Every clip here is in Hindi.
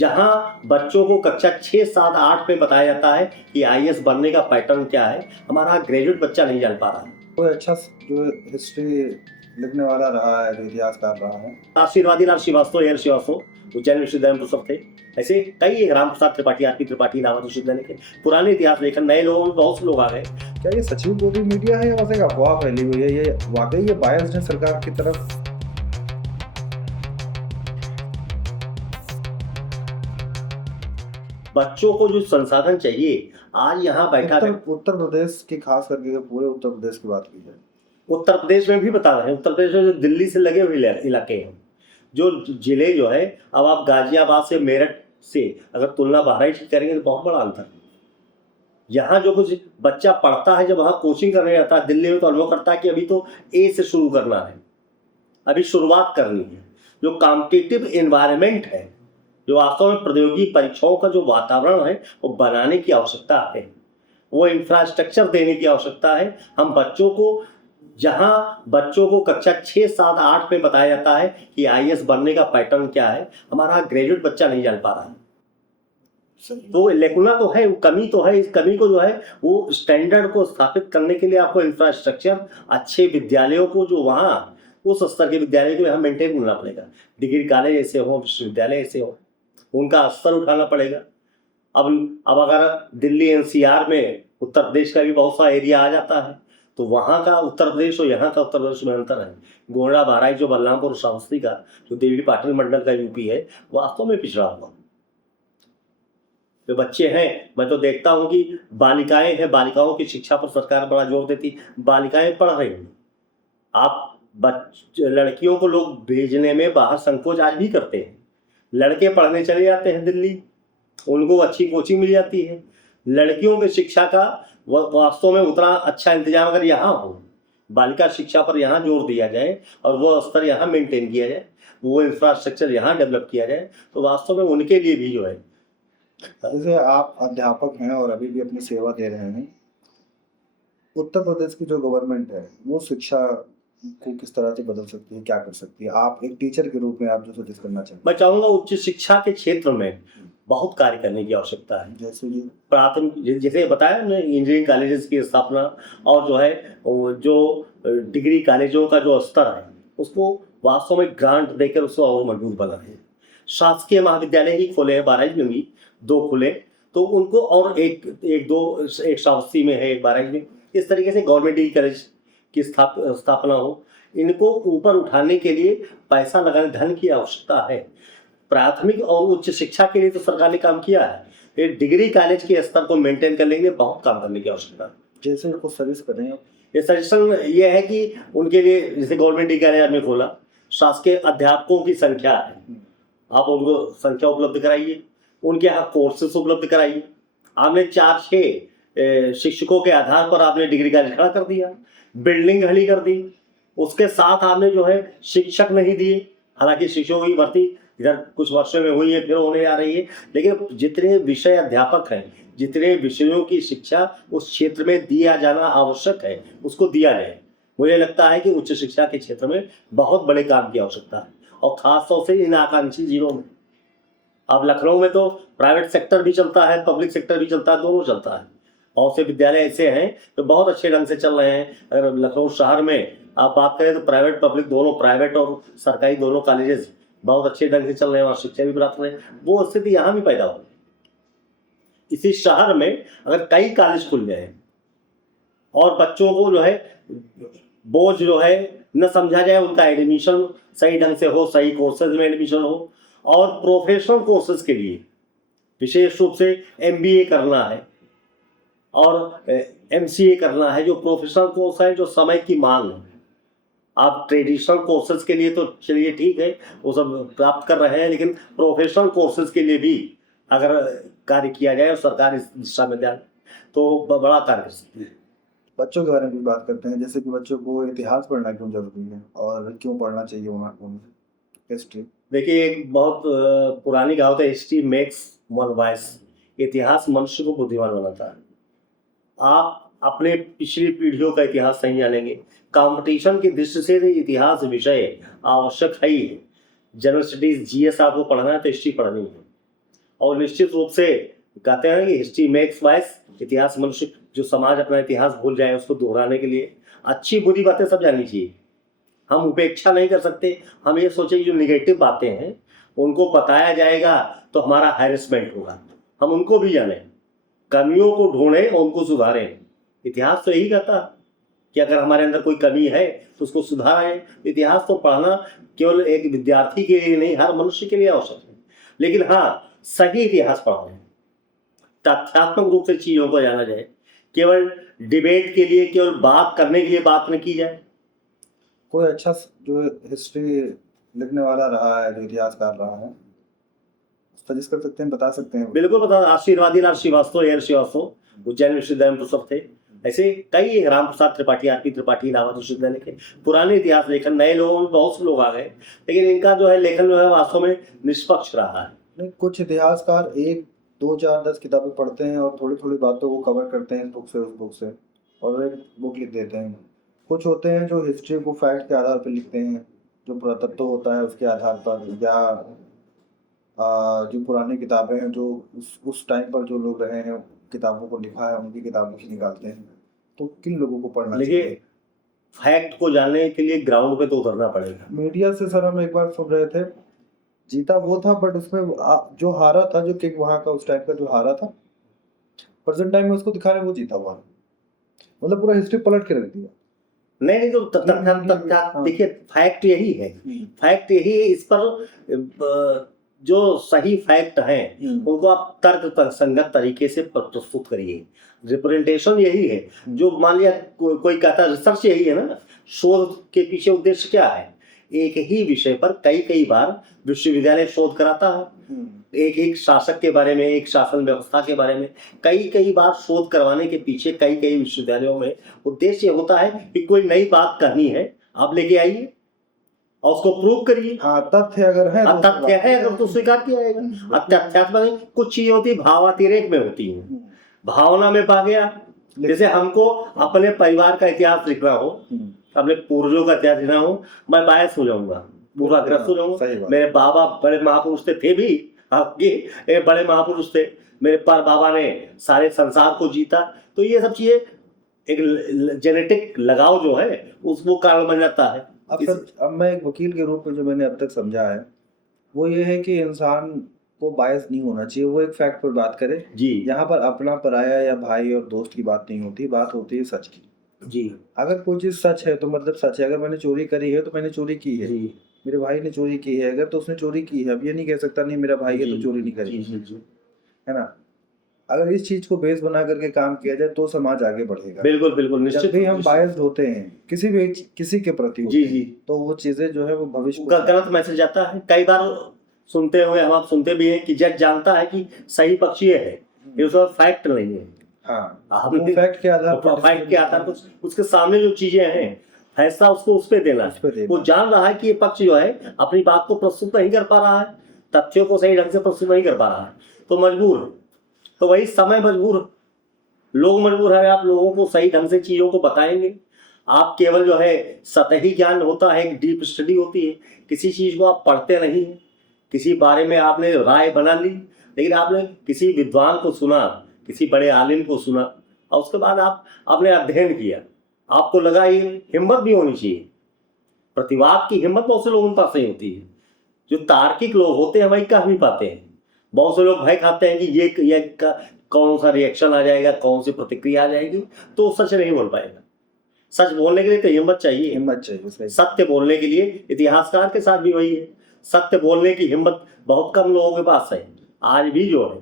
जहाँ बच्चों को कक्षा 6, 7, 8 में बताया जाता है कि आईएएस बनने का पैटर्न क्या है, हमारा ग्रेजुएट बच्चा नहीं जान पा रहा है। कोई अच्छा जो हिस्ट्री लिखने वाला रहा है, जो इतिहासकार रहा है। आशीर्वादी लाल श्रीवास्तव, एयर श्रीवास्तव उज्जैन विश्वविद्यालय में सब थे। ऐसे कई रामप्रसाद त्रिपाठी, आरपी त्रिपाठी इलाहाबाद विश्वविद्यालय के पुराने इतिहास लेखन, नए लोगों में बहुत से लोग आ गए। क्या ये सचिव बोधी मीडिया है या बस एक अफवाह फैली हुई है? ये वाकई ये बायस्ड है सरकार की तरफ? बच्चों को जो संसाधन चाहिए, आज यहाँ बैठा उत्तर प्रदेश की, खास करके पूरे उत्तर प्रदेश की बात की जाए, उत्तर प्रदेश में भी बता रहे हैं। उत्तर प्रदेश में जो दिल्ली से लगे हुए इलाके हैं, जो जिले जो है, अब आप गाजियाबाद से, मेरठ से अगर तुलना बहराइच की करेंगे तो बहुत बड़ा अंतर है। यहाँ जो कुछ बच्चा पढ़ता है, जब वहाँ कोचिंग करने जाता है दिल्ली में, तो अनुभव करता है कि अभी तो ए से शुरू करना है, अभी शुरुआत करनी है। जो कॉम्पिटिटिव एनवायरनमेंट है, जो वास्तव में प्रतियोगी परीक्षाओं का जो वातावरण है, वो बनाने की आवश्यकता है, वो इंफ्रास्ट्रक्चर देने की आवश्यकता है। हम बच्चों को, जहाँ बच्चों को कक्षा 6, 7, 8 में बताया जाता है कि आईएएस बनने का पैटर्न क्या है, हमारा ग्रेजुएट बच्चा नहीं जान पा रहा है। तो लेकुना तो है, कमी तो है। इस कमी को जो है वो स्टैंडर्ड को स्थापित करने के लिए आपको इंफ्रास्ट्रक्चर, अच्छे विद्यालयों को, जो वहाँ उस स्तर के विद्यालय को यहाँ मेंटेन करना पड़ेगा। डिग्री कॉलेज ऐसे हो, विश्वविद्यालय ऐसे हो, उनका स्तर उठाना पड़ेगा। अब अगर दिल्ली एनसीआर में उत्तर प्रदेश का भी बहुत सा एरिया आ जाता है, तो वहाँ का उत्तर प्रदेश और यहाँ का उत्तर प्रदेश में अंतर है। गोंडा बहराइच जो बलरामपुर श्रावस्ती का, जो देवी पाटन मंडल का यूपी है, वास्तव में पिछड़ा हुआ। जो बच्चे हैं, मैं तो देखता हूँ कि बालिकाएं हैं, बालिकाओं की शिक्षा पर सरकार बड़ा जोर देती, बालिकाएं पढ़ रही हैं। आप लड़कियों को लोग भेजने में बाहर संकोच आज भी करते हैं। लड़के पढ़ने चले जाते हैं दिल्ली, उनको अच्छी कोचिंग मिल जाती है। लड़कियों की शिक्षा का वास्तव में उतना अच्छा इंतजाम अगर यहाँ हो, बालिका शिक्षा पर यहाँ जोर दिया जाए और वो स्तर यहाँ मेंटेन किया जाए, वो इंफ्रास्ट्रक्चर यहाँ डेवलप किया जाए, तो वास्तव में उनके लिए भी जो है। जैसे आप अध्यापक हैं और अभी भी अपनी सेवा दे रहे हैं, उत्तर प्रदेश की जो गवर्नमेंट है वो शिक्षा को किस तरह से बदल सकती है, क्या कर सकती है? आप एक टीचर के रूप में आप जो सजेस्ट करना चाहेंगे? मैं चाहूँगा उच्च शिक्षा के क्षेत्र में बहुत कार्य करने की आवश्यकता है। जैसे कि प्राथमिक, जैसे बताया हमने, इंजीनियरिंग कॉलेजेस की स्थापना, और जो है जो डिग्री कॉलेजों का जो स्तर है, उसको वास्तव में ग्रांट देकर उसको और मजबूत बनाए। शासकीय महाविद्यालय ही खोले हैं, बहराइच में भी 2 खुले, तो उनको और एक श्रावस्ती में है, एक बहराइच में, इस तरीके से गवर्नमेंट डिग्री कॉलेज की स्थापना हो। इनको ऊपर उठाने के लिए पैसा लगाने, धन की आवश्यकता है। प्राथमिक और उच्च शिक्षा के लिए तो सरकार ने काम किया है, डिग्री कॉलेज के स्तर को मेंटेन करने के लिए बहुत काम करने की आवश्यकता है। जैसे कुछ सर्विस कर रहे हैं, ये सजेशन ये है कि उनके लिए, जैसे गवर्नमेंट डिग्री कॉलेज में खोला, शासकीय अध्यापकों की संख्या है, आप उनको संख्या उपलब्ध कराइए, उनके यहाँ कोर्सेस उपलब्ध कराइए। आपने 4-6 शिक्षकों के आधार पर आपने डिग्री कॉलेज खड़ा कर दिया, बिल्डिंग खड़ी कर दी, उसके साथ आपने जो है शिक्षक नहीं दिए। हालांकि शिक्षकों की भर्ती इधर कुछ वर्षों में हुई है, फिर होने आ रही है, लेकिन जितने विषय अध्यापक हैं, जितने विषयों की शिक्षा उस क्षेत्र में दिया जाना आवश्यक है, उसको दिया जाए। मुझे लगता है कि उच्च शिक्षा के क्षेत्र में बहुत बड़े काम की आवश्यकता है, और खासतौर से इन आकांक्षी जिलों में। अब लखनऊ में तो प्राइवेट सेक्टर भी चलता है, पब्लिक सेक्टर भी चलता है, दोनों चलता है। बहुत से विद्यालय ऐसे हैं जो बहुत अच्छे ढंग से चल रहे हैं। अगर लखनऊ शहर में आप बात करें तो प्राइवेट पब्लिक दोनों, प्राइवेट और सरकारी दोनों कॉलेजेस बहुत अच्छे ढंग से चल रहे हैं और शिक्षा भी प्राप्त रहे हैं। वो स्थिति यहाँ भी पैदा हो। इसी शहर में अगर कई कॉलेज खुल जाए और बच्चों को जो है बोझ जो है न समझा जाए, उनका एडमिशन सही ढंग से हो, सही कोर्सेज में एडमिशन हो, और प्रोफेशनल कोर्सेज के लिए विशेष रूप से MBA करना है और MCA करना है, जो प्रोफेशनल कोर्स है, जो समय की मांग है। आप ट्रेडिशनल कोर्सेज के लिए तो चलिए ठीक है, वो सब प्राप्त कर रहे हैं, लेकिन प्रोफेशनल कोर्सेज के लिए भी अगर कार्य किया जाए और सरकार इस दिशा में ध्यान, तो बड़ा कार्य कर सकती है। बच्चों के बारे में भी बात करते हैं, जैसे कि बच्चों को इतिहास पढ़ना क्यों जरूरी है और क्यों पढ़ना चाहिए उन्हें हिस्ट्री? देखिए, एक बहुत पुरानी कहावत है, हिस्ट्री मेक्स वन वाइज। इतिहास मनुष्य को बुद्धिमान बनाता है। आप अपने पिछली पीढ़ियों का इतिहास नहीं जानेंगे। कंपटीशन की दृष्टि से इतिहास विषय आवश्यक है ही है। जनरल स्टडीज, GS आपको पढ़ना है तो हिस्ट्री पढ़नी है। और निश्चित रूप से कहते हैं कि हिस्ट्री मेक्स वाइस, इतिहास मनुष्य, जो समाज अपना इतिहास भूल जाए उसको दोहराने के लिए अच्छी बुरी बातें सब जाननी चाहिए। हम उपेक्षा नहीं कर सकते, हम ये सोचे कि जो निगेटिव बातें हैं उनको बताया जाएगा तो हमारा हैरेसमेंट होगा, हम उनको भी जानें, कमियों को ढूंढें और उनको सुधारें। इतिहास तो यही कहता है कि अगर हमारे अंदर कोई कमी है तो उसको सुधारें। इतिहास तो पढ़ना केवल एक विद्यार्थी के लिए नहीं, हर मनुष्य के लिए आवश्यक है, लेकिन हाँ सही इतिहास पढ़ना है, तथ्यात्मक रूप से चीज़ों को जाना जाए, केवल डिबेट के लिए, केवल बात करने के लिए बात न की जाए। कोई अच्छा जो हिस्ट्री लिखने वाला रहा है, जो इतिहासकार रहा है, सजेस्ट कर सकते हैं, बता सकते हैं? बिल्कुल बता, आशीर्वादी लाल श्रीवास्तव, एयर श्रीवास्तव उज्जैन विश्वविद्यालय में प्रोफेसर थे। ऐसे कई, राम प्रसाद त्रिपाठी, आरपी त्रिपाठी इलाहाबाद विश्वविद्यालय के पुराने इतिहास लेखन, नए लोगों में बहुत से लोग आ गए, लेकिन इनका जो है लेखन जो है वास्तव में निष्पक्ष रहा है। नहीं, कुछ इतिहासकार 1, 2, 4, 10 किताबें पढ़ते हैं और थोड़ी थोड़ी बातों को कवर करते हैं इस बुक से उस बुक से, और एक बुक लिख देते हैं। कुछ होते हैं जो हिस्ट्री को फैक्ट के आधार पर लिखते हैं, जो पुरातत्व होता है उसके आधार पर, या जो पुरानी किताबें हैं जो उस टाइम पर जो लोग रहे हैं किताबों को लिखा है उनकी किताबों से निकालते हैं। तो किन लोगों को पढ़ना देखिए, चाहिए? फैक्ट को जानने के लिए ग्राउंड पे तो उतरना पड़ेगा। मीडिया से सर हम एक बार सुन रहे थे, जीता वो था बट उसमें जो हारा था, जो किंग वहाँ का उस टाइम का जो हारा था, प्रेजेंट टाइम में उसको दिखा रहे वो जीता हुआ, मतलब पूरा हिस्ट्री पलट के रख दिया। नहीं तो हाँ। देखिए, फैक्ट यही है, फैक्ट यही है। इस पर जो सही फैक्ट हैं उनको आप तर्क संगत तरीके से प्रस्तुत करिए। रिप्रेजेंटेशन यही है। जो मान लिया कोई कहता है, रिसर्च यही है ना, शोध के पीछे उद्देश्य क्या है? एक ही विषय पर कई बार विश्वविद्यालय शोध कराता है, एक शासक के बारे में, एक शासन व्यवस्था के बारे में कई बार शोध करवाने के पीछे कई विश्वविद्यालयों में उद्देश्य होता है कि कोई नई बात करनी है, आप लेके आइए और उसको प्रूव करिए। हाँ, तथ्य अगर है तो तथ्य है अगर तो स्वीकार किया जाएगा। तथ्यात्मक कुछ चीजें होती है भावातिरेक में होती है, भावना में पा गया। जैसे हमको अपने परिवार का इतिहास लिखना हो, अपने पूर्वजों का इतिहास लिखना हो, मैं बायस हो जाऊंगा, पूर्वाग्रस्त हो जाऊंगा। मेरे बाबा बड़े महापुरुष थे भी, आपके बड़े महापुरुष थे, मेरे पर बाबा ने सारे संसार को जीता, तो ये सब चीजें एक जेनेटिक लगाव जो है उसको कारण बन जाता है। अब मैं एक वकील के रूप में जो मैंने अब तक समझा है वो ये है कि इंसान को बायस नहीं होना चाहिए, वो एक फैक्ट पर बात करे जी। यहाँ पर अपना पराया या भाई और दोस्त की बात नहीं होती, बात होती है सच की। जी। अगर कोई चीज सच है तो मतलब सच है, अगर मैंने चोरी करी है तो मैंने चोरी की है, जी। मेरे भाई ने चोरी की है अगर तो उसने चोरी की है, अब ये नहीं कह सकता नहीं मेरा भाई है तो चोरी नहीं करी, है ना। अगर इस चीज को बेस बना करके काम किया जाए तो समाज आगे बढ़ेगा। बिल्कुल निश्चित। जब भी हम बायस्ड होते हैं किसी के प्रति जी, तो वो चीजें जो है वो भविष्य गलत मैसेज जाता है। कई बार सुनते हुए हम, आप सुनते भी हैं कि जज जानता है कि सही पक्ष ये है, ये उसका फैक्ट नहीं है। हाँ, वो फैक्ट के आधार पर उसके सामने जो चीजें हैं फैसला उसको उस पर देना है। वो जान रहा है कि ये पक्ष जो है अपनी बात को प्रस्तुत नहीं कर पा रहा है, तथ्यों को सही ढंग से प्रस्तुत नहीं कर पा रहा है, तो मजबूर, तो वही समय मजबूर, लोग मजबूर है। आप लोगों को सही ढंग से चीजों को बताएंगे, आप केवल जो है सतही ज्ञान होता है, एक डीप स्टडी होती है, किसी चीज को आप पढ़ते नहीं हैं, किसी बारे में आपने राय बना ली, लेकिन आपने किसी विद्वान को सुना, किसी बड़े आलिम को सुना और उसके बाद आपने अध्ययन किया, आपको लगा ये हिम्मत भी होनी चाहिए। प्रतिवाद की हिम्मत बहुत से लोगों के पास नहीं होती है। जो तार्किक लोग होते हैं वही कह भी पाते हैं। बहुत से लोग भय खाते हैं कि ये कौन सा रिएक्शन आ जाएगा, कौन सी प्रतिक्रिया आ जाएगी, तो सच नहीं बोल पाएगा। सच बोलने के लिए तो हिम्मत चाहिए। सत्य बोलने के लिए इतिहासकार के साथ भी वही है, सत्य बोलने की हिम्मत बहुत कम लोगों के पास है आज भी जो है।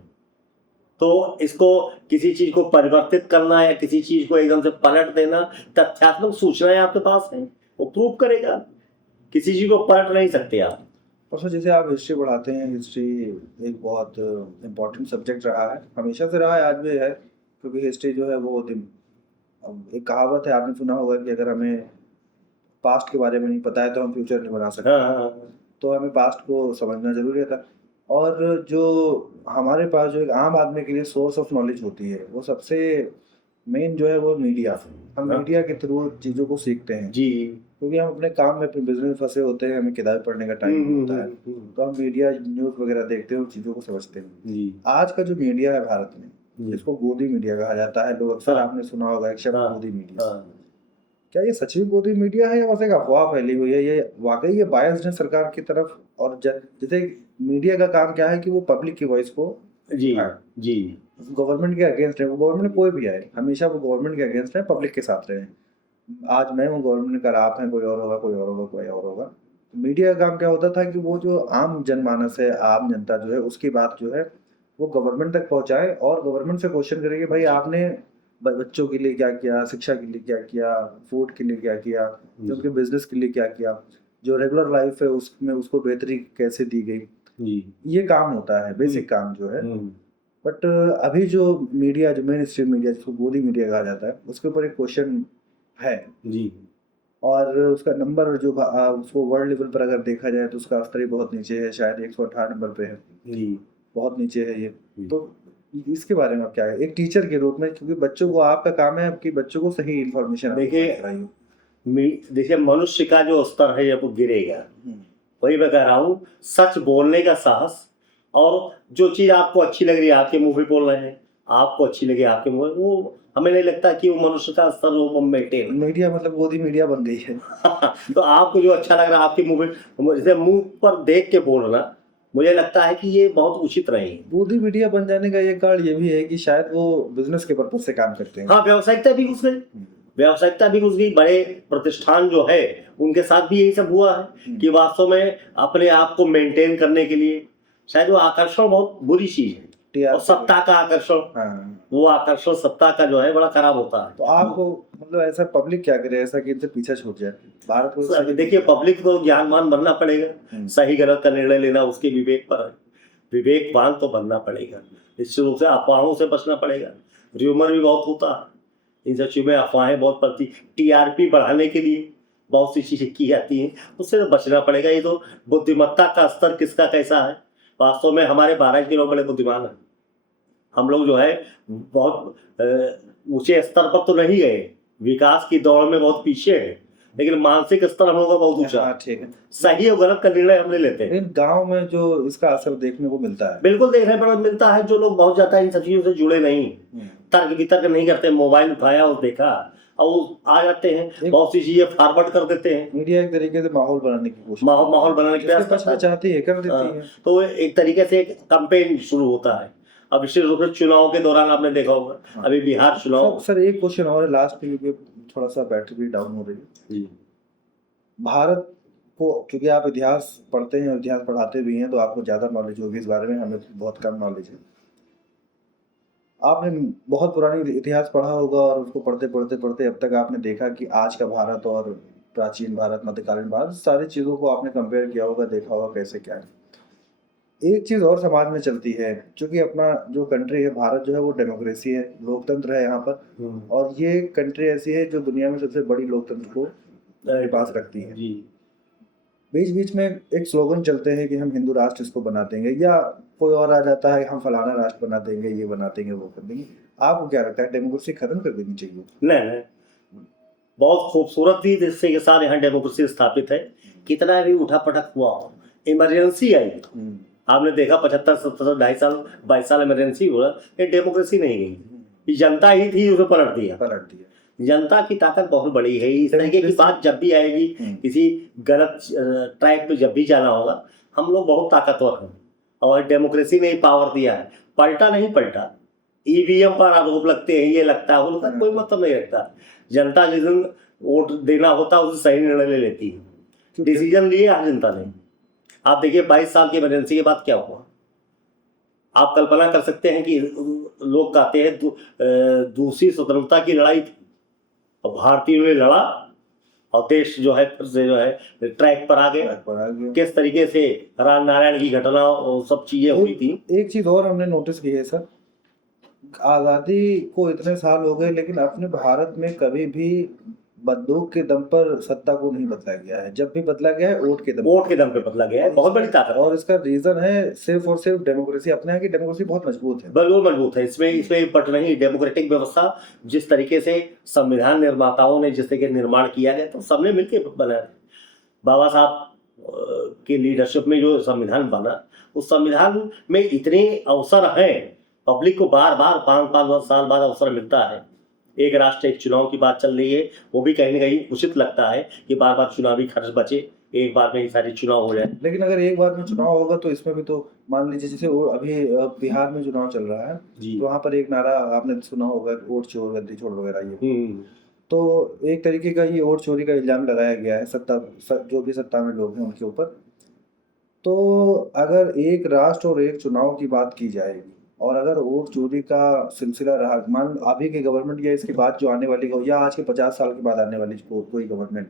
तो इसको किसी चीज को परिवर्तित करना या किसी चीज को एकदम से पलट देना, तथ्यात्मक सूचनाएं आपके पास है, वो प्रूव करेगा। किसी चीज को पलट नहीं सकते आप। और सर जैसे आप हिस्ट्री पढ़ाते हैं, हिस्ट्री एक बहुत इम्पोर्टेंट सब्जेक्ट रहा है, हमेशा से रहा है, आज भी है, क्योंकि हिस्ट्री जो है वो एक कहावत है, आपने सुना होगा कि अगर हमें पास्ट के बारे में नहीं पता है तो हम फ्यूचर नहीं बना सकते। हाँ। तो हमें पास्ट को समझना जरूरी था। और जो हमारे पास जो एक आम आदमी के लिए सोर्स ऑफ नॉलेज होती है वो सबसे मेन जो है वो मीडिया। हम मीडिया के थ्रू चीज़ों को सीखते हैं। जी। क्योंकि हम अपने काम में अपने बिजनेस में फंसे होते हैं, हमें किताबें पढ़ने का टाइम नहीं होता है, तो हम मीडिया न्यूज़ वगैरह देखते हैं, उन चीज़ों को समझते हैं। जी आज का जो मीडिया है भारत में, जी इसको गोदी मीडिया कहा जाता है। लोग अक्सर हाँ। आपने सुना होगा एक शब्द हाँ गोदी मीडिया। हाँ क्या ये सच में गोदी मीडिया है या बस एक अफवाह फैली हुई है? ये वाकई ये बायस्ड है सरकार की तरफ? और जैसे मीडिया का काम क्या है कि वो पब्लिक की वॉइस को जी उठाए, जी गवर्नमेंट के अगेंस्ट है। वो गवर्नमेंट कोई भी आए, हमेशा वो गवर्नमेंट के अगेंस्ट है, पब्लिक के साथ रहे। आज मैं हूँ गवर्नमेंट का, आप हैं, कोई और होगा, कोई और होगा, कोई और होगा। मीडिया का काम क्या होता था कि वो जो आम जनमानस है, आम जनता जो है, उसकी बात जो है वो गवर्नमेंट तक पहुंचाए और गवर्नमेंट से क्वेश्चन करे कि भाई आपने बच्चों के लिए क्या किया, शिक्षा के लिए क्या किया, फूड के लिए क्या किया, जो उनके बिजनेस के लिए क्या किया, जो रेगुलर लाइफ है उसमें उसको बेहतरी कैसे दी गई। जी ये काम होता है, बेसिक काम जो है। हम्म, बट अभी जो मीडिया, जो मेन स्ट्रीम मीडिया जिसको गोदी मीडिया कहा जाता है, उसके ऊपर एक क्वेश्चन है जी और उसका नंबर जो उसको वर्ल्ड लेवल पर अगर देखा जाए तो उसका स्तर ही बहुत नीचे है, शायद 108 नंबर पे है, जी बहुत नीचे है ये। जी। तो इसके बारे में आप क्या है एक टीचर के रूप में, क्योंकि बच्चों को, आपका काम है कि बच्चों को सही इन्फॉर्मेशन देखिए देखिए मनुष्य का जो स्तर है वो गिरेगा, वही मैं कह रहा हूँ। सच बोलने का साहस, और जो चीज आपको अच्छी लग रही है आपके मुंह पे बोल रहे हैं, आपको अच्छी लगी आपके मुंह, वो हमें नहीं लगता कि वो मनुष्य का स्तर वो मेंटेन मीडिया मतलब गोदी मीडिया बन गई है। तो आपको जो अच्छा लग रहा है आपके मुंह पे, जैसे मुंह पर देख के बोलना, मुझे लगता है कि ये बहुत उचित नहीं है। गोदी मीडिया बन जाने का एक कारण ये भी है कि शायद वो बिजनेस के पर्पज से काम करते हैं। हाँ, व्यावसायिकता भी घुस गई, व्यावसायिकता भी घुस गई। बड़े प्रतिष्ठान जो है उनके साथ भी यही सब हुआ है कि वास्तव में अपने आप को मेंटेन करने के लिए शायद वो आकर्षण बहुत बुरी चीज है, और सत्ता का आकर्षण, हाँ। वो आकर्षण सत्ता का जो है बड़ा खराब होता है। तो आपको मतलब ऐसा पब्लिक क्या करे ऐसा कि इनसे पीछे छूट जाए भारत को? देखिए पब्लिक को ज्ञानवान बनना पड़ेगा, सही गलत का निर्णय लेना उसके विवेक पर है, विवेकवान तो बनना पड़ेगा। निश्चित रूप से अफवाहों से बचना पड़ेगा। र्यूमर भी बहुत होता है, इन सब चीज़ों में अफवाहें बहुत पड़ती, टीआरपी बढ़ाने के लिए बहुत सी चीज़ें की जाती हैं, उससे तो बचना पड़ेगा। ये तो बुद्धिमत्ता का स्तर किसका कैसा है। वास्तव में हमारे महाराज के लोग बड़े बुद्धिमान हैं, हम लोग जो है बहुत ऊंचे स्तर पर तो नहीं गए, विकास की दौड़ में बहुत पीछे है, लेकिन मानसिक स्तर हम लोगों का बहुत ऊंचा है। ठीक है, सही और गलत का निर्णय हमने लेते हैं। लेकिन गांव में जो इसका असर देखने को मिलता है, बिल्कुल देखने पर मिलता है। जो लोग बहुत ज्यादा इन सब चीजों से जुड़े नहीं, तर्क वितर्क नहीं करते, मोबाइल उठाया और देखा और वो आ जाते हैं, बहुत सी चीजें फॉरवर्ड कर देते हैं। मीडिया एक तरीके से माहौल बनाने की कोशिश, माहौल बनाने की प्रयास करता है, चाहती है, कर देती है। तो एक तरीके से एक कैंपेन शुरू होता है। अब विशेष रूप से चुनाव के दौरान आपने देखा होगा, अभी बिहार चुनाव। सर एक क्वेश्चन और है लास्ट में, क्योंकि थोड़ा सा बैटरी भी डाउन हो रही है जी। भारत को, क्योंकि आप इतिहास पढ़ते हैं, इतिहास पढ़ाते भी हैं, तो आपको ज़्यादा नॉलेज होगी इस बारे में, हमें बहुत कम नॉलेज है। आपने बहुत पुरानी इतिहास पढ़ा होगा और उसको पढ़ते पढ़ते पढ़ते अब तक आपने देखा कि आज का भारत और प्राचीन भारत, मध्यकालीन भारत, सारी चीज़ों को आपने कंपेयर किया होगा, देखा होगा कैसे क्या है। एक चीज़ और समाज में चलती है, क्योंकि अपना जो कंट्री है भारत जो है वो डेमोक्रेसी है, लोकतंत्र है यहाँ पर, और ये कंट्री ऐसी है जो दुनिया में सबसे बड़ी लोकतंत्र को अपने पास रखती है। जी। बीच बीच में एक स्लोगन चलते हैं कि हम हिंदू राष्ट्र इसको बना देंगे, या कोई और आ जाता है हम फलाना राष्ट्र बना देंगे, ये बना देंगे, वो कर देंगे। आपको क्या लगता है, डेमोक्रेसी खत्म कर देनी चाहिए? नहीं, बहुत खूबसूरत थी जिससे के साथ यहाँ डेमोक्रेसी स्थापित है। कितना भी उठा पटक हुआ हो, इमरजेंसी आई, आपने देखा 75 70 22 साल इमरजेंसी हुआ, ये डेमोक्रेसी नहीं गई, ये जनता ही थी उसे पलट दिया। जनता की ताकत बहुत बड़ी है। इस तरीके की बात जब भी आएगी, किसी गलत ट्रैक पे जब भी जाना होगा, हम लोग बहुत ताकतवर हैं, और डेमोक्रेसी ने पावर दिया है। पलटा नहीं पलटा, ईवीएम पर आरोप लगते हैं, ये लगता है उनका कोई मतलब नहीं रखता। जनता जिस दिन वोट देना होता है उसे सही निर्णय ले लेती है, डिसीजन लिए आज जनता ने। आप देखिए 22 साल की इमरजेंसी के बाद क्या हुआ। आप कल्पना कर सकते हैं कि लोग कहते हैं दूसरी स्वतंत्रता की लड़ाई थी, और भारतीयों ने लड़ा और देश जो है फिर से जो है ट्रैक पर आ गया। किस तरीके से रामनारायण की घटना और सब चीजें हुई थी। एक चीज और हमने नोटिस की है सर, आज़ादी को इतने साल हो गए लेकिन अपने भारत में कभी भी बंदूक के दम पर सत्ता को नहीं बदला गया है, जब भी बदला गया है वोट के दम वोट के दम पे बदला गया है, बहुत बड़ी ताकत है। और इसका रीजन है सिर्फ और सिर्फ डेमोक्रेसी। अपने यहाँ की डेमोक्रेसी बहुत मजबूत है। बिल्कुल मजबूत है, इसमें पट नहीं। डेमोक्रेटिक व्यवस्था जिस तरीके से संविधान निर्माताओं ने जिस तरीके निर्माण किया गया, तो सबने मिलकर बनाया। बाबा साहब के लीडरशिप में जो संविधान बना, उस संविधान में इतने अवसर हैं, पब्लिक को बार बार 5-5 साल बाद अवसर मिलता है। एक राष्ट्र एक चुनाव की बात चल रही है, वो भी कहीं ना कहीं उचित लगता है कि बार बार चुनावी खर्च बचे, एक बार में ही सारे चुनाव हो जाए। लेकिन अगर एक बार में चुनाव होगा तो इसमें भी तो मान लीजिए, जैसे अभी बिहार में चुनाव चल रहा है, जी। तो वहाँ पर एक नारा आपने सुना होगा, वोट चोर गद्दी छोड़ वगैरह, ये तो एक तरीके का ये वोट चोरी का इल्जाम लगाया गया है जो भी सत्ता में लोग हैं उनके ऊपर। तो अगर एक राष्ट्र और एक चुनाव की बात की जाएगी, और अगर वोट चोरी का सिलसिला रहा, मान अभी की गवर्नमेंट या इसके बाद जो आने वाली या आज के 50 साल के बाद आने वाली कोई गवर्नमेंट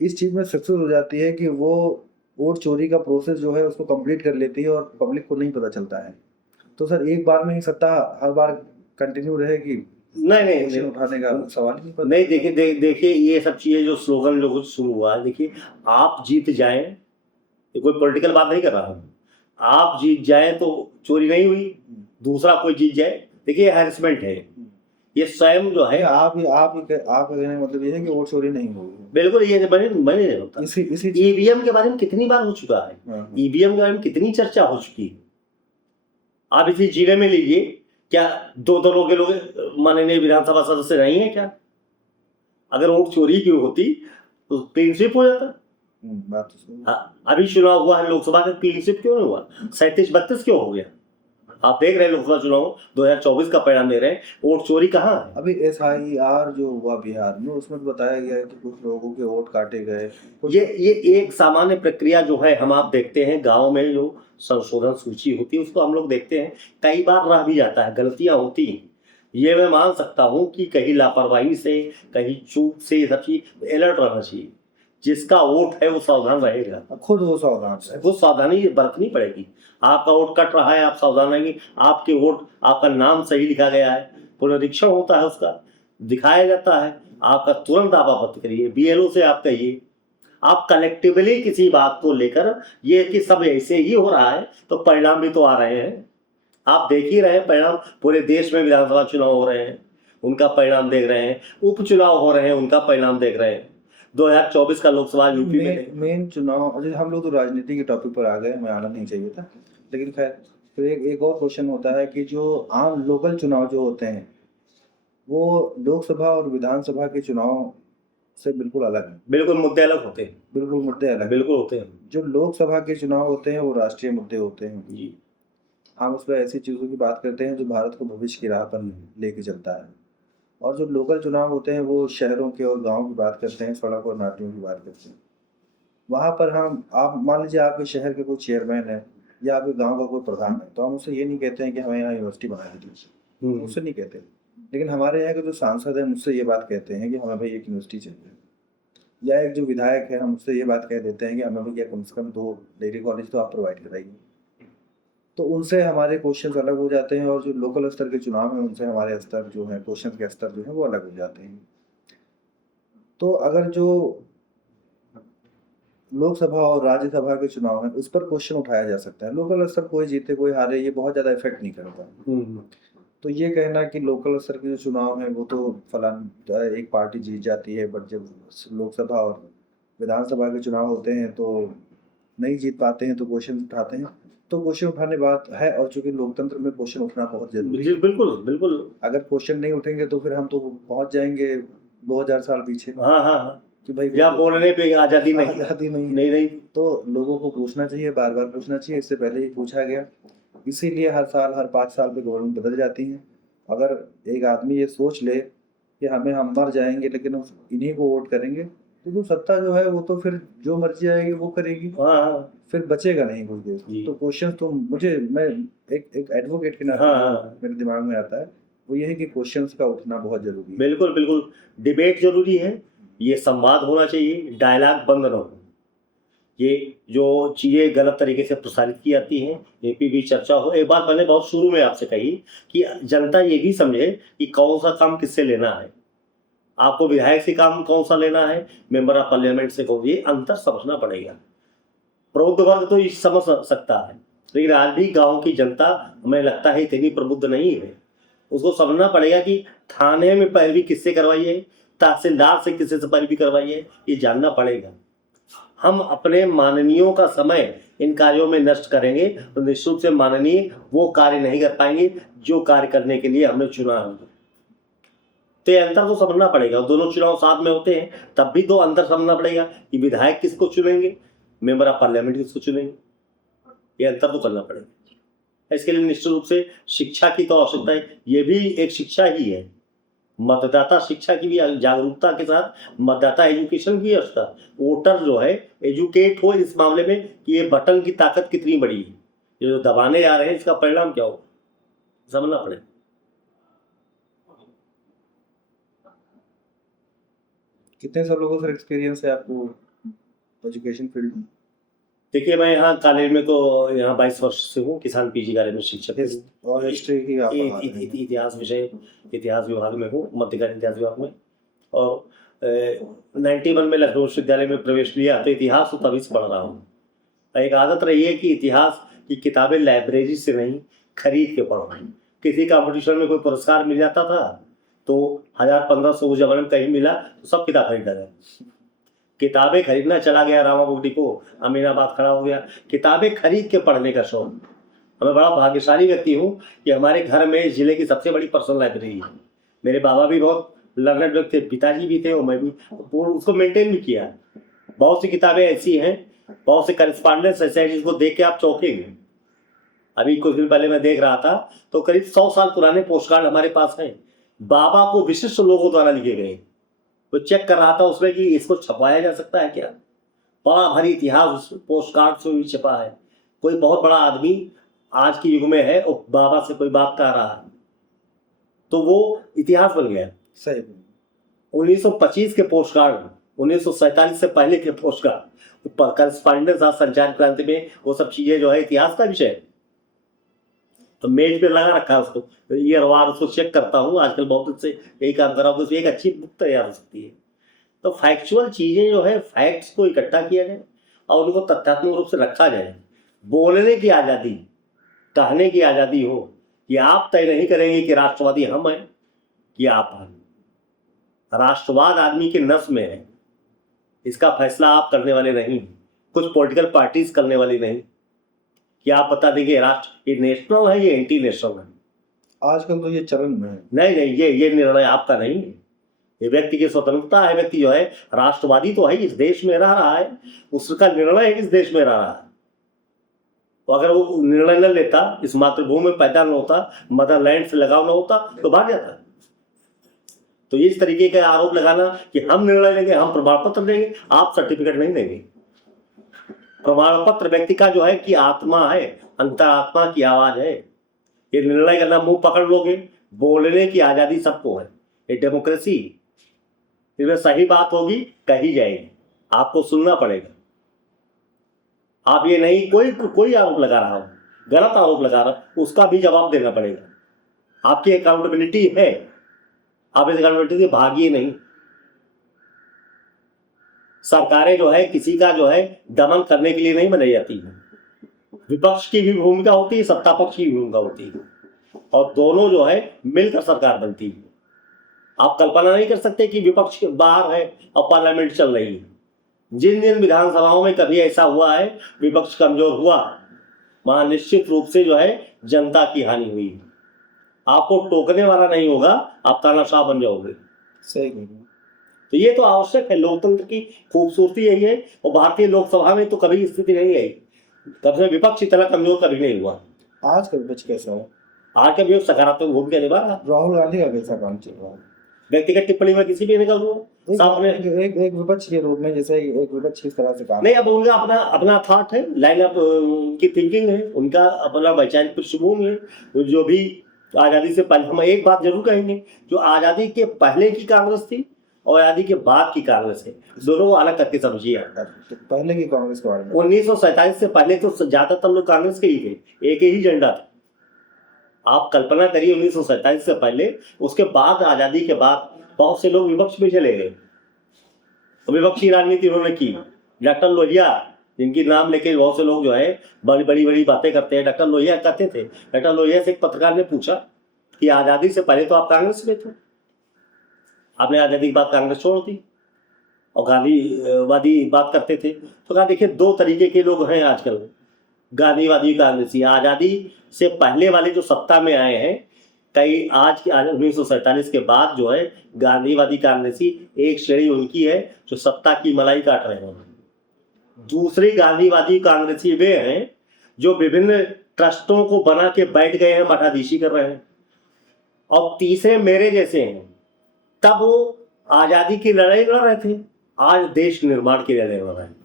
इस चीज़ में सक्सेस हो जाती है कि वो वोट चोरी का प्रोसेस जो है उसको कंप्लीट कर लेती है और पब्लिक को नहीं पता चलता है, तो सर एक बार में ही सत्ता हर बार कंटिन्यू रहेगी? नहीं, उठाने का सवाल ही नहीं। देखिए ये सब चीजें जो स्लोगन जो कुछ शुरू हुआ है, देखिए आप जीत जाएं, ये कोई पॉलिटिकल बात नहीं कर रहा हूँ, आप जीत जाएं तो चोरी नहीं हुई, दूसरा कोई जीत जाए, देखिए हैरेसमेंट है, ये स्वयं जो है। आप कहने का मतलब ये है कि वोट चोरी नहीं होगी? बिल्कुल, ये बने नहीं होता। इसी ईवीएम के बारे में कितनी बार हो चुका है, ईवीएम के बारे में कितनी चर्चा हो चुकी है। आप इसी जिले में लीजिए, क्या दो के लोग माननीय विधानसभा सदस्य नहीं है क्या? अगर वोट चोरी की होती तो क्लीन स्वीप हो जाता। बात तो सही। अभी चुनाव हुआ है लोकसभा का, क्लीन स्वीप क्यों नहीं हुआ? 37-32 क्यों हो गया? आप देख रहे हैं लोकसभा चुनाव 2024 का परिणाम दे रहे हैं, वोट चोरी कहाँ है? अभी SIR जो हुआ बिहार में, उसमें तो बताया गया है कि कुछ लोगों के वोट काटे गए। ये एक सामान्य प्रक्रिया जो है, हम आप देखते हैं गांव में जो संशोधन सूची होती है उसको हम लोग देखते हैं, कई बार रह भी जाता है, गलतियां होती हैं। ये मैं मान सकता हूं कि कहीं लापरवाही से, कहीं चूक से, सब चीज अलर्ट रहना चाहिए। जिसका वोट है वो सावधान रहेगा, खुद वो सावधान है, खुद सावधानी बरतनी पड़ेगी। आपका वोट कट रहा है, आप सावधान रहेंगे, आपके वोट, आपका नाम सही लिखा गया है, पुनरीक्षण होता है, उसका दिखाया जाता है, आपका तुरंत आप आपत्ति करिए, BLO से आप कहिए। आप कलेक्टिवली किसी बात को लेकर ये कि सब ऐसे ही हो रहा है, तो परिणाम भी तो आ रहे हैं, आप देख ही रहे हैं परिणाम। पूरे देश में विधानसभा चुनाव हो रहे हैं, उनका परिणाम देख रहे हैं, उपचुनाव हो रहे हैं, उनका परिणाम देख रहे हैं। 2024 का लोकसभा यूपी में मेन चुनाव, हम लोग तो राजनीति के टॉपिक पर आ गए, हमें आना नहीं चाहिए था, लेकिन खैर फिर एक और क्वेश्चन होता है कि जो आम लोकल चुनाव जो होते हैं वो लोकसभा और विधानसभा के चुनाव से बिल्कुल अलग है। बिल्कुल मुद्दे अलग होते हैं, बिल्कुल मुद्दे अलग बिल्कुल होते हैं। जो लोकसभा के चुनाव होते हैं वो राष्ट्रीय मुद्दे होते हैं जी। हम उस पर ऐसी चीज़ों की बात करते हैं जो भारत को भविष्य की राह पर लेके चलता है, और जो लोकल चुनाव होते हैं वो शहरों के और गाँव की बात करते हैं, सड़क और नालियों की बात करते हैं। वहाँ पर आप मान लीजिए आपके शहर के कोई चेयरमैन है या आपके गांव का कोई प्रधान है, तो हम उससे ये नहीं कहते हैं कि हमें यहाँ यूनिवर्सिटी बना दीजिए, उससे नहीं कहते। लेकिन हमारे यहाँ के जो सांसद हैं मुझसे ये बात कहते हैं कि हमें भाई एक यूनिवर्सिटी चाहिए, या एक जो विधायक है हम उससे ये बात कह देते हैं कि हमें भैया कम से कम 2 डिग्री कॉलेज तो आप प्रोवाइड कराइए। तो उनसे हमारे क्वेश्चन अलग हो जाते हैं, और जो लोकल स्तर के चुनाव हैं उनसे हमारे स्तर जो है, क्वेश्चन के स्तर जो है वो अलग हो जाते हैं। तो अगर जो लोकसभा और राज्यसभा के चुनाव हैं उस पर क्वेश्चन उठाया जा सकता है, लोकल स्तर कोई जीते कोई हारे ये बहुत ज़्यादा इफेक्ट नहीं करता। तो ये कहना कि लोकल स्तर के जो चुनाव हैं वो तो फलाना एक पार्टी जीत जाती है, बट जब लोकसभा और विधानसभा के चुनाव होते हैं तो नहीं जीत पाते हैं, तो क्वेश्चन उठाते हैं। तो क्वेश्चन उठाने बात है, और चूंकि लोकतंत्र में क्वेश्चन उठना बहुत जरूरी है। बिल्कुल बिल्कुल। अगर क्वेश्चन नहीं उठेंगे तो फिर हम तो पहुंच जाएंगे 2000 साल पीछे। हाँ कि भाई या बोलने पे आज़ादी नहीं। तो लोगों को पूछना चाहिए, बार बार पूछना चाहिए, इससे पहले ही पूछा गया। इसीलिए हर साल हर 5 साल पे गवर्नमेंट बदल जाती है। अगर एक आदमी ये सोच ले कि हम मर जाएंगे लेकिन इन्हीं को वोट करेंगे, तो जो सत्ता जो है वो तो फिर जो मर्जी आएगी वो करेगी, फिर बचेगा नहीं कुछ देश। तो क्वेश्चन तो मैं एक एडवोकेट के नाते मेरे दिमाग में आता है वो ये है कि क्वेश्चंस का उठना बहुत जरूरी है। बिल्कुल बिल्कुल, डिबेट जरूरी है, ये संवाद होना चाहिए, डायलॉग बंद न हो। ये जो चीज़ें गलत तरीके से प्रसारित की जाती हैं, ये पे भी चर्चा हो। एक बात मैंने बहुत शुरू में आपसे कही कि जनता ये भी समझे कि कौन सा काम किससे लेना है। आपको विधायक से काम कौन सा लेना है, मेंबर ऑफ पार्लियामेंट से कौन, ये अंतर समझना पड़ेगा। प्रबुद्ध वर्ग तो ये समझ सकता है, लेकिन आज भी गांव की जनता हमें लगता है इतनी प्रबुद्ध नहीं है। उसको समझना पड़ेगा कि थाने में पैरवी किससे करवाइए, तहसीलदार से किससे से पैरवी करवाइए, ये जानना पड़ेगा। हम अपने माननीयों का समय इन कार्यों में नष्ट करेंगे तो निश्चित रूप से माननीय वो कार्य नहीं कर पाएंगे जो कार्य करने के लिए हमने चुना है। तो ये अंतर तो समझना पड़ेगा। दोनों चुनाव साथ में होते हैं तब भी दो अंतर समझना पड़ेगा कि विधायक किसको चुनेंगे, मेंबर ऑफ पार्लियामेंट किसको चुनेंगे, ये अंतर तो करना पड़ेगा। इसके लिए निश्चित रूप से शिक्षा की तो आवश्यकता है, ये भी एक शिक्षा ही है। मतदाता शिक्षा की भी जागरूकता के साथ मतदाता एजुकेशन की आवश्यकता, वोटर जो है एजुकेट हो इस मामले में कि ये बटन की ताकत कितनी बड़ी है, ये जो दबाने जा रहे हैं इसका परिणाम क्या हो, समझना पड़ेगा। कितने सब लोगों से एक्सपीरियंस है आपको एजुकेशन फील्ड में? देखिए मैं यहाँ कॉलेज में तो यहाँ 22 वर्ष से हूँ, किसान पीजी कॉलेज में शिक्षक हूँ। और हिस्ट्री की आप पढ़ा रहे हैं। इतिहास विषय, इतिहास विभाग में हूँ, मध्यकालीन इतिहास विभाग में। और 91 में लखनऊ विश्वविद्यालय में प्रवेश लिया तो इतिहास तो तभी से पढ़ रहा हूँ। एक आदत रही है कि इतिहास की किताबें लाइब्रेरी से नहीं खरीद के पढ़ो। किसी कंपटीशन में कोई पुरस्कार मिल जाता था तो 1000-1500 उस जमाने में कहीं मिला तो सब किताब खरीदा जाए। किताबें खरीदना चला गया रामा बुक डिपो, अमीनाबाद खड़ा हो गया, किताबें खरीद के पढ़ने का शौक। मैं बड़ा भाग्यशाली व्यक्ति हूँ कि हमारे घर में जिले की सबसे बड़ी पर्सनल लाइब्रेरी है। मेरे बाबा भी बहुत लर्नड व्यक्ति थे, पिताजी भी थे, और मैं भी उसको मेंटेन भी किया। बहुत सी किताबें ऐसी हैं, बहुत से करस्पॉन्डेंस ऐसे हैं जिसको देख के आप चौंकेंगे। अभी कुछ दिन पहले मैं देख रहा था तो करीब 100 साल पुराने पोस्ट कार्ड हमारे पास हैं, बाबा को विशिष्ट लोगों द्वारा लिखे गए। तो चेक कर रहा था उसमें कि इसको छपाया जा सकता है क्या। बड़ा भारी इतिहास पोस्ट कार्ड से भी छपा है। कोई बहुत बड़ा आदमी आज के युग में है और बाबा से कोई बात कर रहा है तो वो इतिहास बन गया। सही। 1925 के पोस्ट कार्ड, 1947 से पहले के पोस्ट कार्ड, करस्पॉन्डेंस आज संचार क्रांति में वो सब चीजें जो है इतिहास का विषय है। तो मेज पे लगा रखा है उसको, ईयर वार उसको चेक करता हूँ। आजकल बहुत से यही काम कर रहा हूँ, उसमें एक अच्छी बुक तैयार हो सकती है। तो फैक्चुअल चीजें जो है, फैक्ट्स को इकट्ठा किया जाए और उनको तथ्यात्मक रूप से रखा जाए। बोलने की आज़ादी, कहने की आज़ादी हो, कि आप तय नहीं करेंगे कि राष्ट्रवादी हम हैं कि आप हैं। राष्ट्रवाद आदमी के नस में है, इसका फैसला आप करने वाले नहीं, कुछ पॉलिटिकल पार्टीज करने वाली नहीं कि आप बता देंगे राष्ट्र ये नेशनल है ये एंटी नेशनल है। आजकल तो ये चलन में है। नहीं, ये निर्णय आपका नहीं है, ये व्यक्ति की स्वतंत्रता है। व्यक्ति जो है राष्ट्रवादी तो है, इस देश में रह रहा है, उसका निर्णय इस देश में रह रहा है। तो अगर वो निर्णय न लेता, इस मातृभूमि में पैदा न होता, मदरलैंड से लगाव न होता तो भाग जाता। तो इस तरीके का आरोप लगाना कि हम निर्णय लेंगे, हम प्रमाण पत्र देंगे, आप सर्टिफिकेट नहीं देंगे। प्रमाण पत्र व्यक्ति का जो है कि आत्मा है, अंतरात्मा की आवाज है। ये निर्णय करना मुंह पकड़ लोगे, बोलने की आजादी सबको है, ये डेमोक्रेसी। इसमें सही बात होगी कही जाएगी, आपको सुनना पड़ेगा। आप ये नहीं कोई आरोप लगा रहा हो, गलत आरोप लगा रहा हो, उसका भी जवाब देना पड़ेगा। आपकी अकाउंटेबिलिटी है, आप इस अकाउंटेबिलिटी से भागिए नहीं। सरकारें जो है किसी का जो है दमन करने के लिए नहीं बनाई जाती है। विपक्ष की भी भूमिका होती है, सत्ता पक्ष की भी भूमिका होती है, और दोनों जो है मिलकर सरकार बनती है। आप कल्पना नहीं कर सकते कि विपक्ष बाहर है और पार्लियामेंट चल रही है। जिन जिन विधानसभाओं में कभी ऐसा हुआ है विपक्ष कमजोर हुआ, वहां निश्चित रूप से जो है जनता की हानि हुई। आपको टोकने वाला नहीं होगा, आप तानाशाह बन जाओगे। सही। तो ये तो आवश्यक है, लोकतंत्र की खूबसूरती यही है। और भारतीय लोकसभा में तो कभी स्थिति नहीं आई, कब से विपक्ष इतना कमजोर कभी नहीं हुआ। आज का विपक्ष कैसा है? आज का भी सकारात्मक भूमिका निभा रहा। राहुल गांधी का कैसा काम चल रहा है? व्यक्तिगत टिप्पणी में किसी भी निकल सामने एक विपक्ष के रूप में, जैसे एक विपक्ष किस तरह से काम नहीं, अब उनका अपना थॉट है, लाइन ऑफ की थिंकिंग है, उनका अपना वैचारिक पृष्ठभूमि है। जो भी आज़ादी से पहले, हम एक बात जरूर कहेंगे, जो आज़ादी के पहले की कांग्रेस थी और आज़ादी के बाद की कांग्रेस है, दोनों को अलग करके समझिए। तो पहले की कांग्रेस के बारे में 1947 से पहले तो ज्यादातर लोग कांग्रेस के ही थे, एक ही झंडा था। आप कल्पना करिए 1947 से पहले, उसके बाद आज़ादी के बाद बहुत से लोग विपक्ष में चले गए, विपक्षी राजनीति उन्होंने की। डॉक्टर लोहिया, जिनकी नाम लेके बहुत से लोग जो है बड़ी बड़ी बड़ी बातें करते हैं, डॉक्टर लोहिया कहते थे, डॉक्टर लोहिया से एक पत्रकार ने पूछा कि आज़ादी से पहले तो आप कांग्रेस में थे, आपने आज़ादी के बाद कांग्रेस छोड़ दी और गांधीवादी बात करते थे। तो कहा देखिए, दो तरीके के लोग हैं आजकल, गांधीवादी कांग्रेसी। आज़ादी से पहले वाले जो सत्ता में आए हैं, कई आज की 1947 के बाद जो है गांधीवादी कांग्रेसी, एक श्रेणी उनकी है जो सत्ता की मलाई काट रहे हैं। दूसरी गांधीवादी कांग्रेसी वे हैं जो विभिन्न ट्रस्टों को बना के बैठ गए हैं, मठाधीशी कर रहे हैं। और तीसरे मेरे जैसे हैं, तब वो आज़ादी की लड़ाई लड़ रहे थे, आज देश निर्माण की लड़ाई लड़ रहे हैं।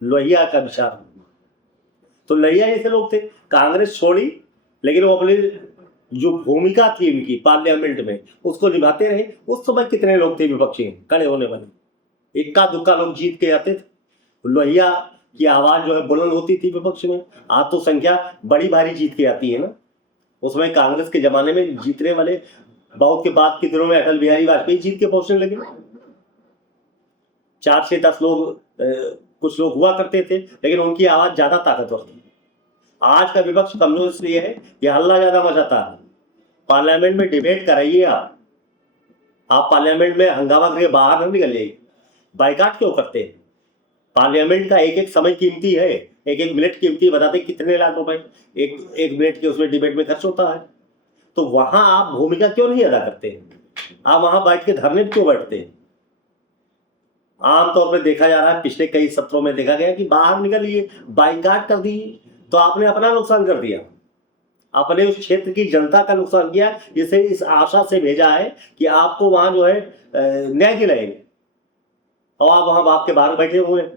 लोहिया का विचार, तो लोहिया जैसे लोग थे, कांग्रेस छोड़ी लेकिन वो अपनी जो भूमिका थी उनकी पार्लियामेंट में उसको निभाते रहे। उस समय कितने लोग थे विपक्षी खड़े होने वाले, इक्का दुक्का लोग जीत के आते थे। लोहिया की आवाज जो है बुलंद होती थी विपक्ष में। आज तो संख्या बड़ी भारी जीत के आती है ना, उसमें कांग्रेस के जमाने में जीतने वाले बहुत के बाद के दिनों में अटल बिहारी वाजपेयी जीत के पहुंचने लगे। 4 से 10 लोग कुछ लोग हुआ करते थे, लेकिन उनकी आवाज ज्यादा ताकतवर थी। आज का विपक्ष कमजोर इसलिए है कि हल्ला ज्यादा मचाता है। पार्लियामेंट में डिबेट कराइए, आप पार्लियामेंट में हंगामा करके बाहर न निकलिए। बाइकाट क्यों करते हैं? पार्लियामेंट का एक एक समय कीमती है, एक एक मिनट कीमती, बताते कितने लाख रुपए एक मिनट के उसमें डिबेट में खर्च होता है। तो वहां आप भूमिका क्यों नहीं अदा करते? आप वहां बैठ के धरने क्यों बैठते हैं? आमतौर पर देखा जा रहा है, पिछले कई सत्रों में देखा गया कि बाहर निकलिए, बाइकाट कर दी, तो आपने अपना नुकसान कर दिया, अपने उस क्षेत्र की जनता का नुकसान किया, जिसे इस आशा से भेजा है कि आपको वहां जो है न्याय दिलाएंगे, और आप वहां बाप के बाहर बैठे हुए हैं।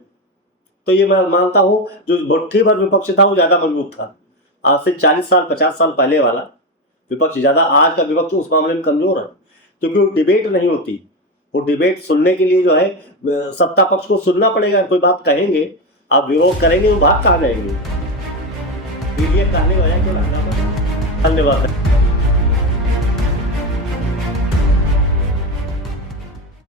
तो ये मैं मानता हूं जो मुट्ठी भर विपक्ष था वो ज्यादा मजबूत था। आज से 40 साल 50 साल पहले वाला विपक्ष ज्यादा, आज का विपक्ष उस मामले में कमजोर है, क्योंकि वो डिबेट नहीं होती। वो डिबेट सुनने के लिए जो है सत्ता पक्ष को सुनना पड़ेगा। कोई बात कहेंगे, आप विरोध करेंगे, वो बात कहाँ जाएंगे? ये कहने वाला है। धन्यवाद।